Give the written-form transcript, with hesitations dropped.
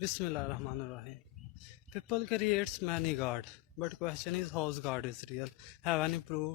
Bismillah Rahman Rahim. People creates many God, but question is how's God is real? Have any proof?